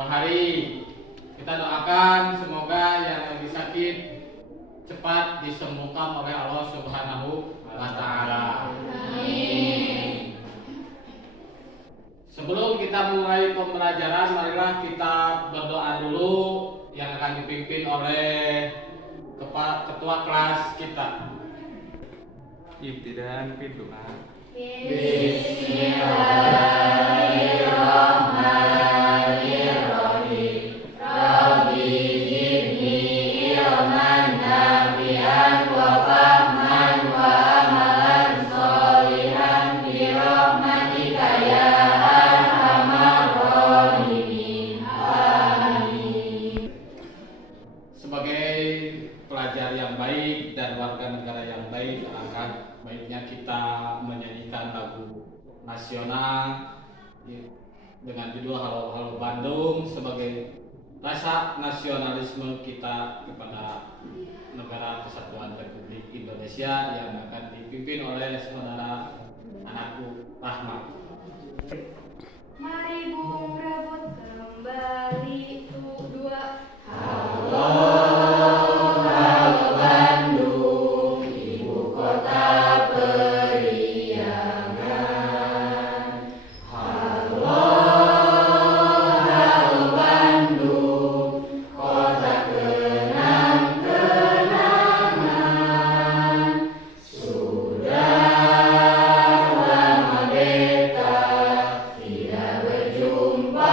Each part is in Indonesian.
buah hari. Kita doakan semoga yang lagi sakit cepat disembuhkan oleh Allah Subhanahu wa Ta'ala. Amin. Sebelum kita mulai pembelajaran, marilah kita berdoa dulu yang akan dipimpin oleh ketua kelas kita. Ibtidan berdoa. Bismillahirrahmanirrahim. Rabbi zidni ilman nafi'an wa fahman wa amalan sholihan bi rahmatika ya arhamar rahimin. Amin. Sebagai pelajar yang baik dan warga negara yang baik, alangkah baiknya kita menyanyikan lagu nasional dengan judul Halo Halo Bandung sebagai rasa nasionalisme kita kepada negara kesatuan Republik Indonesia yang akan dipimpin oleh saudara anakku Rahmat. Mari bung rebut kembali dua. Halo, halo Bandung, ibu kota periangan. Halo, halo Bandung, kota kenang-kenangan. Sudah lama beta tidak berjumpa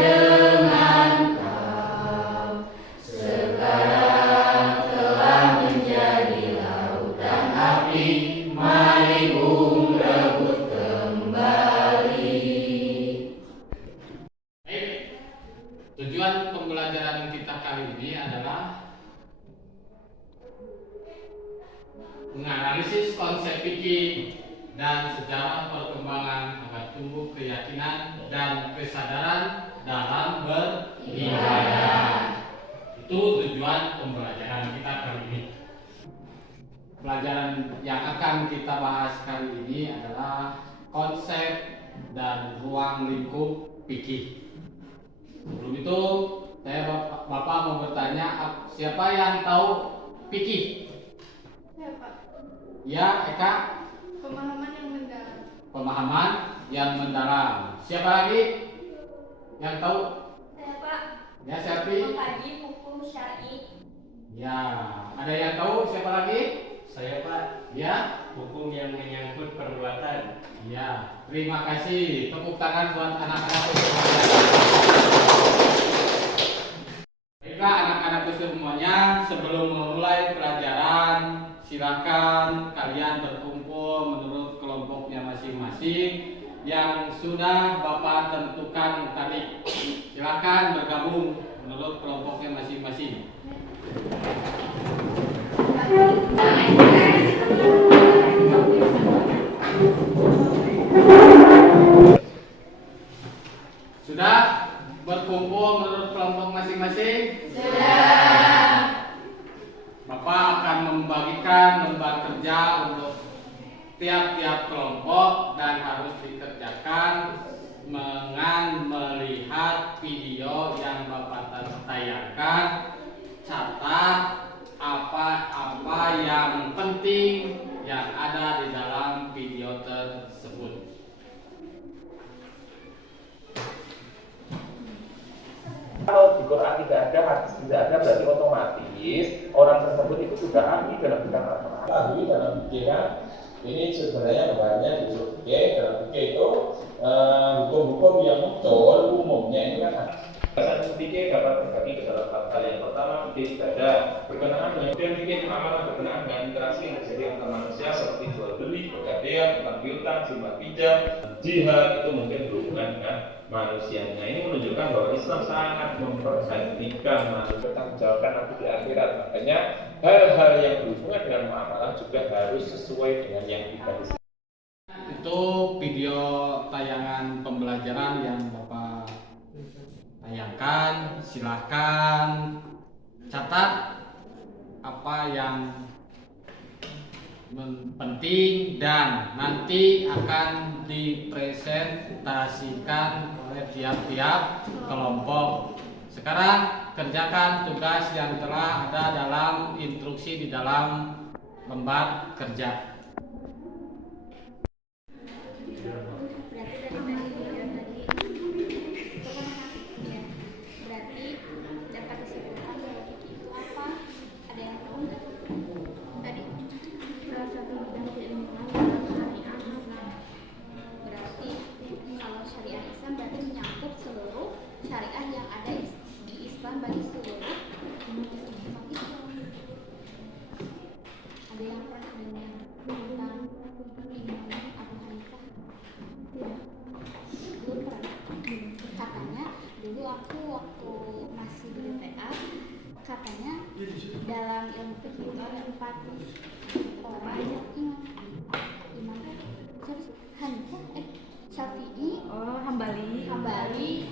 dengan kau. Sekarang telah menjadi lautan api. Mari bung rebut kembali. Baik, tujuan pembelajaran kita kali ini adalah menganalisis konsep fikih dan sejarah perkembangan agar tumbuh keyakinan dan kesadaran dalam beribadah. Itu tujuan pembelajaran kita kali ini. Pelajaran yang akan kita bahas kali ini adalah konsep dan ruang lingkup fikih. Sebelum itu, saya Bapak mau bertanya, siapa yang tahu fikih? Ya Pak, Ya, Eka, pemahaman yang mendalam. pemahaman yang mendalam. Siapa lagi yang tahu? Saya Pak, Ya, Selvi. mengkaji hukum syar'i. Ya, ada yang tahu? Siapa lagi? Saya Pak, Ya, hukum yang menyangkut perbuatan. ya. Terima kasih. Tepuk tangan buat anak-anakku. Baiklah anak-anakku semuanya, sebelum memulai pelajaran, silakan kalian berkumpul menurut kelompoknya masing-masing yang sudah Bapak tentukan tadi. Silakan bergabung menurut kelompoknya masing-masing. Sudah berkumpul menurut kelompok masing-masing? Bapak akan membagikan lembar kerja untuk tiap-tiap kelompok dan harus dikerjakan dengan melihat video yang Bapak tayangkan. Catat apa-apa yang penting yang ada di dalam video tersebut. Kalau di Quran tidak ada, hadis tidak ada, berarti otomatis orang tersebut itu sudah ahli dalam bidang Al-Quran. Ahli dalam pikiran ini sebenarnya banyak di fikih. Dalam fikih itu hukum-hukum yang muncul umumnya ini kan bahasan fikih dapat terbagi ke dalam hal yang pertama fikih ibadah berkenaan dengan kemudian fikih amalan berkenaan dengan interaksi yang terjadi antar manusia seperti jual beli, pegadaian, utang piutang, jumlah pinjam, jihad itu mungkin berhubungan dengan manusianya. Ini menunjukkan bahwa Islam sangat memperhatikan manusia bertanggungjawabkan nanti di akhirat. Makanya hal-hal yang berhubungan dengan muamalah juga harus sesuai dengan yang kita. Itu video tayangan pembelajaran yang Bapak tayangkan. Silahkan catat apa yang penting dan nanti akan dipresentasikan oleh tiap-tiap kelompok. Sekarang kerjakan tugas yang telah ada dalam instruksi di dalam lembar kerja. Berarti dapat disimpulkan bahwa Vicky itu apa? Ada yang tahu nggak? Tadi salah satu bidang keilmuan dalam syariah Islam. Berarti kalau syariah Islam berarti menyangkut seluruh syariah yang ada di Islam bagi seluruh umat Islam. Ada yang pernah dengar tentang Imam Abu Hanifah? Tidak. Belum pernah. Katanya dulu aku waktu masih di BPA, katanya dalam ilmu fikih itu ada 4 orang imam Hanifah, Syafi'i, Hambali,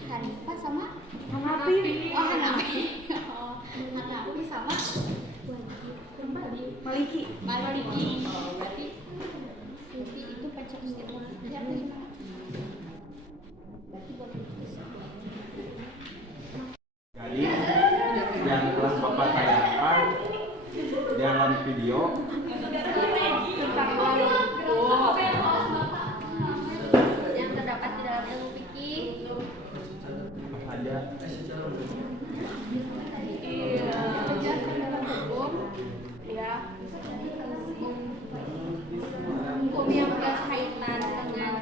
Hanifah sama Hanafi, Hanafi. Hanafi sama Maliki. Berarti Sufi itu pencetusnya berarti boleh disebut. Jadi yang telah Bapak tanyakan dalam video Yang terdapat di dalam ilmu fikih. apa saja? Penjelasan dalam hukum, ya. Hukum yang berkaitan dengan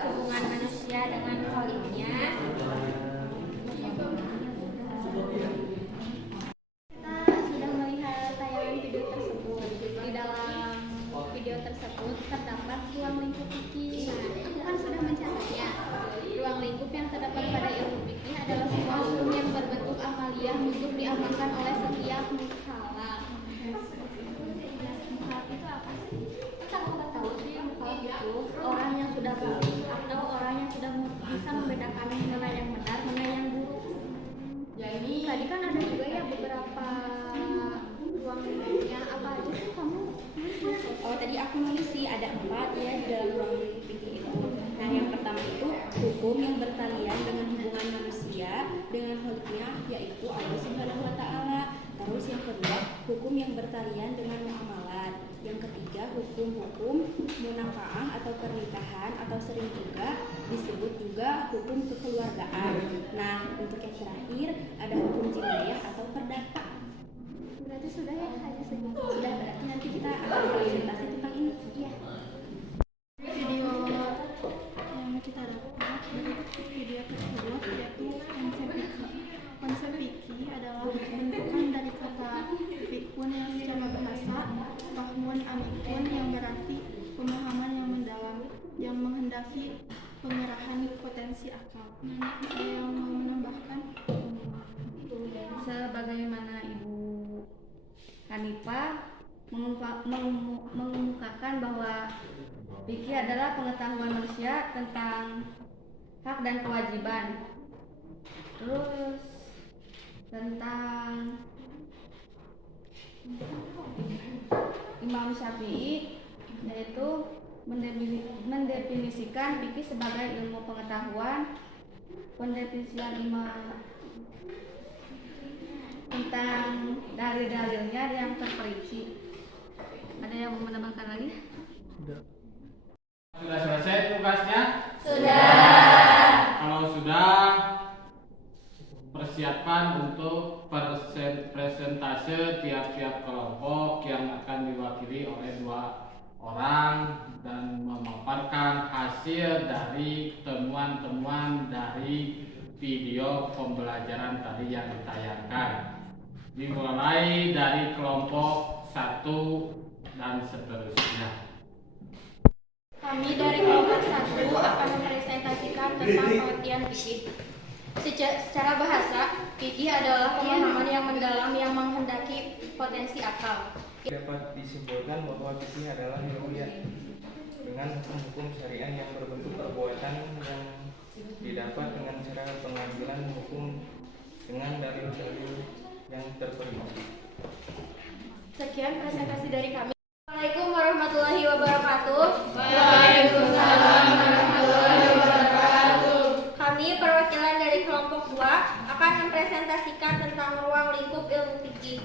hubungan manusia dengan khaliknya. Kita sudah melihat tayangan video tersebut. Di dalam video tersebut terdapat ruang lingkup fikih. Aku kan sudah mencatatnya. Ruang lingkup yang terdapat pada ilmu fikih adalah semua hukum yang berbentuk amaliyah untuk diamalkan oleh setiap mukallaf. Mukallaf itu apa sih? Kita nggak tahu sih mukallaf itu orang yang sudah balik atau orang yang sudah bisa membedakan mana yang benar, mana yang buruk. Jadi tadi kan ada juga ya beberapa ruang lingkupnya. Apa aja sih kamu? Oh tadi aku nulis sih ada 4 ya di dalam ruang lingkup fikih itu. Nah yang pertama itu hukum yang bertalian dengan hubungan manusia dengan khaliknya yaitu Allah Subhanahu wa taala. Terus yang kedua hukum yang bertalian dengan muamalat. Yang ketiga hukum-hukum munafaah atau pernikahan atau sering juga disebut juga hukum kekeluargaan. Nah untuk yang terakhir ada hukum jinayah atau perdata. Berarti sudah ya hanya segitu. Sudah berarti nanti kita akan presentasi tentang ini. Iya. Video yang kita dapat dari video tersebut yaitu konsep fikih. Konsep fikih adalah bentukan dari kata fikun yang secara bahasa, fahmun amikun yang berarti pemahaman yang mendalam, yang menghendaki pengerahan potensi akal. Ada yang mau menambahkan? Sebagaimana Ibu Hanifah mengemukakan bahwa fikih adalah pengetahuan manusia tentang hak dan kewajiban. Terus tentang Imam Syafi'i yaitu mendefinisikan fikih sebagai ilmu pengetahuan. Pendefinisian Imam tentang dalil-dalilnya yang terperinci. Ada yang mau menambahkan lagi? Sudah selesai tugasnya? Sudah. Kalau sudah, persiapkan untuk presentase tiap-tiap kelompok yang akan diwakili oleh 2 orang dan memaparkan hasil dari temuan-temuan dari video pembelajaran tadi yang ditayangkan. Dimulai dari kelompok 1 dan seterusnya. Kami dari kelompok 1 akan mempresentasikan tentang pengertian fikih. Secara bahasa, fikih adalah pemahaman yang mendalam yang menghendaki potensi akal. Dapat disimpulkan bahwa fikih adalah ilmu dengan hukum-hukum syariah yang berbentuk perbuatan yang didapat dengan cara pengambilan hukum dengan dalil-dalil yang terperinci. Sekian presentasi dari kami. Assalamualaikum warahmatullahi lingkup ilmu fikih.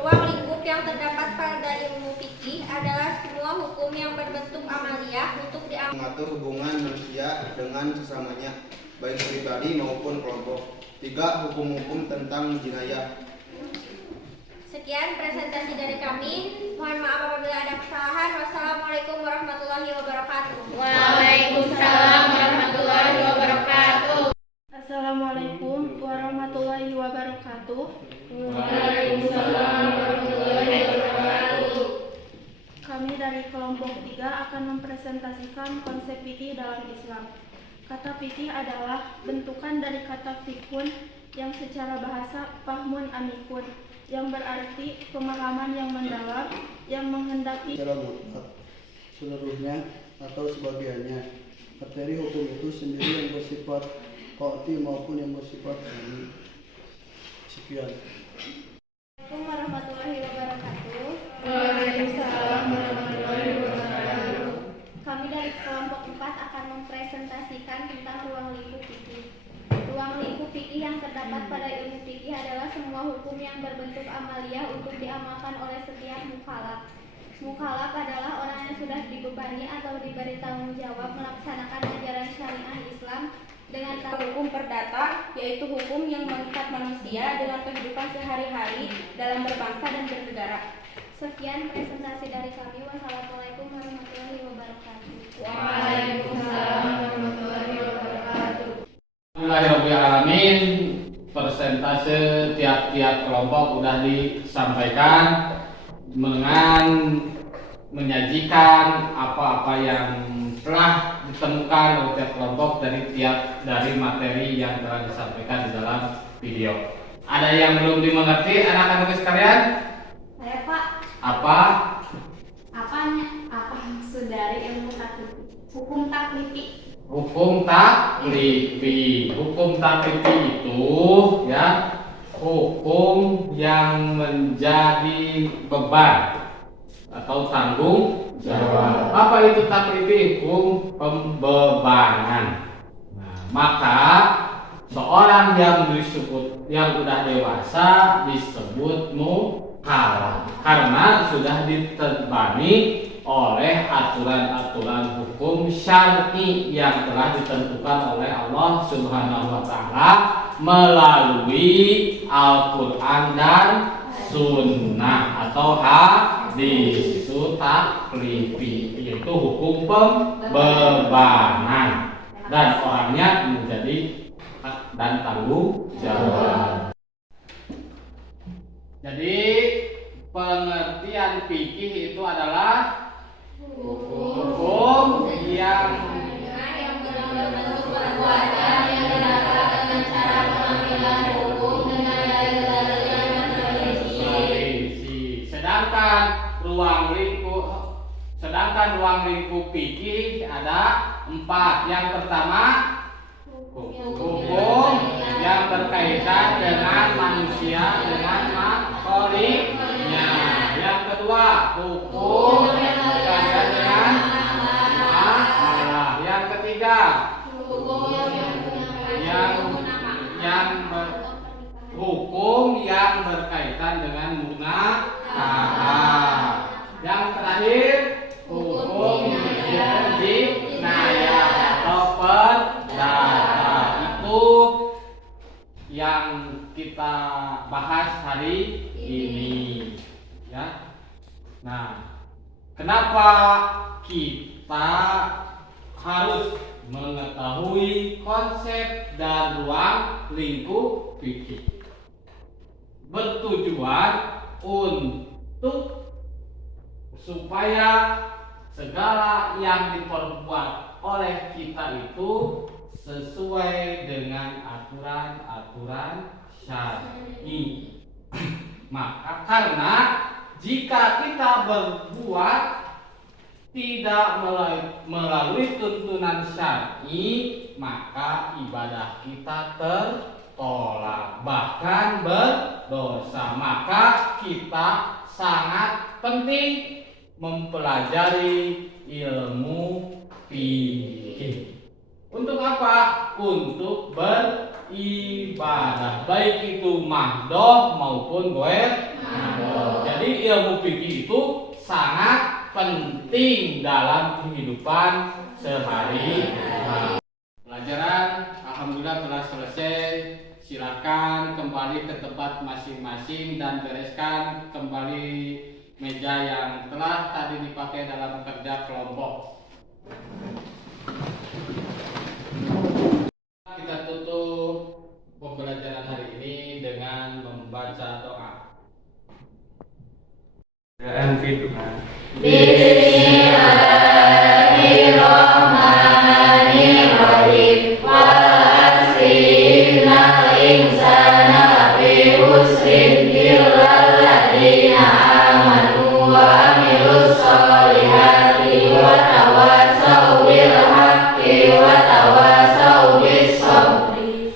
Ruang lingkup yang terdapat pada ilmu fikih adalah semua hukum yang berbentuk amaliyah untuk mengatur hubungan manusia dengan sesamanya, baik pribadi maupun kelompok. 3. Hukum-hukum tentang jinayah. Sekian presentasi dari kami. Mohon maaf apabila ada kesalahan. Wassalamualaikum warahmatullahi wabarakatuh. Waalaikumsalam warahmatullahi wabarakatuh. Assalamualaikum warahmatullahi wabarakatuh. Waalaikumsalam warahmatullahi wabarakatuh. Kami dari kelompok 3 akan mempresentasikan konsep fikih dalam Islam. Kata fikih adalah bentukan dari kata fikun yang secara bahasa fahmun amikun, yang berarti pemahaman yang mendalam, yang menghendaki secara mutlak seluruhnya atau sebagiannya. Materi hukum itu sendiri yang bersifat qat'i maupun yang bersifat ilmi. Sekian. Assalamualaikum warahmatullahi wabarakatuh. Waalaikumsalam warahmatullahi wabarakatuh. Kami dari kelompok 4 akan mempresentasikan tentang ruang lingkup fikih. Ruang lingkup fikih yang terdapat pada ilmu fikih adalah semua hukum yang berbentuk amaliyah untuk diamalkan oleh setiap mukallaf. Mukallaf adalah orang yang sudah dibebani atau diberi tanggung jawab melaksanakan ajaran syariah Islam dengan hukum perdata, yaitu hukum yang mengikat manusia dengan kehidupan sehari-hari dalam berbangsa dan bernegara. Sekian presentasi dari kami. Wassalamualaikum warahmatullahi wabarakatuh. Waalaikumsalam warahmatullahi wabarakatuh. Alhamdulillahirrahmanirrahim. Persentase tiap-tiap kelompok sudah disampaikan dengan menyajikan apa-apa yang telah ditemukan oleh tiap kelompok dari materi yang telah disampaikan di dalam video. Ada yang belum dimengerti anak-anak sekalian? Saya Pak. Apa? Apa maksud dari ilmu taklifi? Hukum taklifi. Hukum taklifi. Hukum taklifi itu ya hukum yang menjadi beban atau tanggung jawab. Apa itu taklifi? Hukum pembebanan. Nah, maka seorang yang sudah dewasa disebut mukallaf karena sudah diterbani oleh aturan-aturan hukum syar'i yang telah ditentukan oleh Allah Subhanahu wa taala melalui Al-Qur'an dan Sunnah atau hadis. Itu taklifi, yaitu hukum pembebanan dan orangnya menjadi dan tanggung jawab. Jadi pengertian fikih itu adalah hukum yang berbentuk perbuatan yang dilakukan dengan cara pengambilan hukum dengan dalil-dalil yang terperinci. Sedangkan ruang lingkup fikih ada 4. Yang pertama hukum yang berkaitan dengan manusia dengan makhluknya. Yang kedua hukum yang berkaitan dengan masalah. Yang ketiga hukum yang berkaitan dengan munakahat. Yang terakhir hukum jinayah atau perdata. Itu yang kita bahas hari ini ya. Nah, kenapa kita harus mengetahui konsep dan ruang lingkup fikih? Bertujuan untuk supaya segala yang diperbuat oleh kita itu sesuai dengan aturan-aturan syar'i. Maka karena jika kita berbuat tidak melalui tuntunan syar'i, maka ibadah kita tertolak, bahkan berdosa. Maka kita sangat penting mempelajari ilmu fikih. Untuk apa? Untuk ibadah, baik itu mahdoh maupun goer. Jadi ilmu fikih itu sangat penting dalam kehidupan sehari-hari. Pelajaran alhamdulillah telah selesai. Silakan kembali ke tempat masing-masing dan bereskan kembali meja yang telah tadi dipakai dalam kerja kelompok. Kita tutup pembelajaran hari ini dengan membaca doa. Bismillahirrahmanirrahim. Innal insana lafi khusrin illa alladziina aamanu wa 'amilus sholihati wa tawassaw bil haqqi wa tawassaw bis sabri.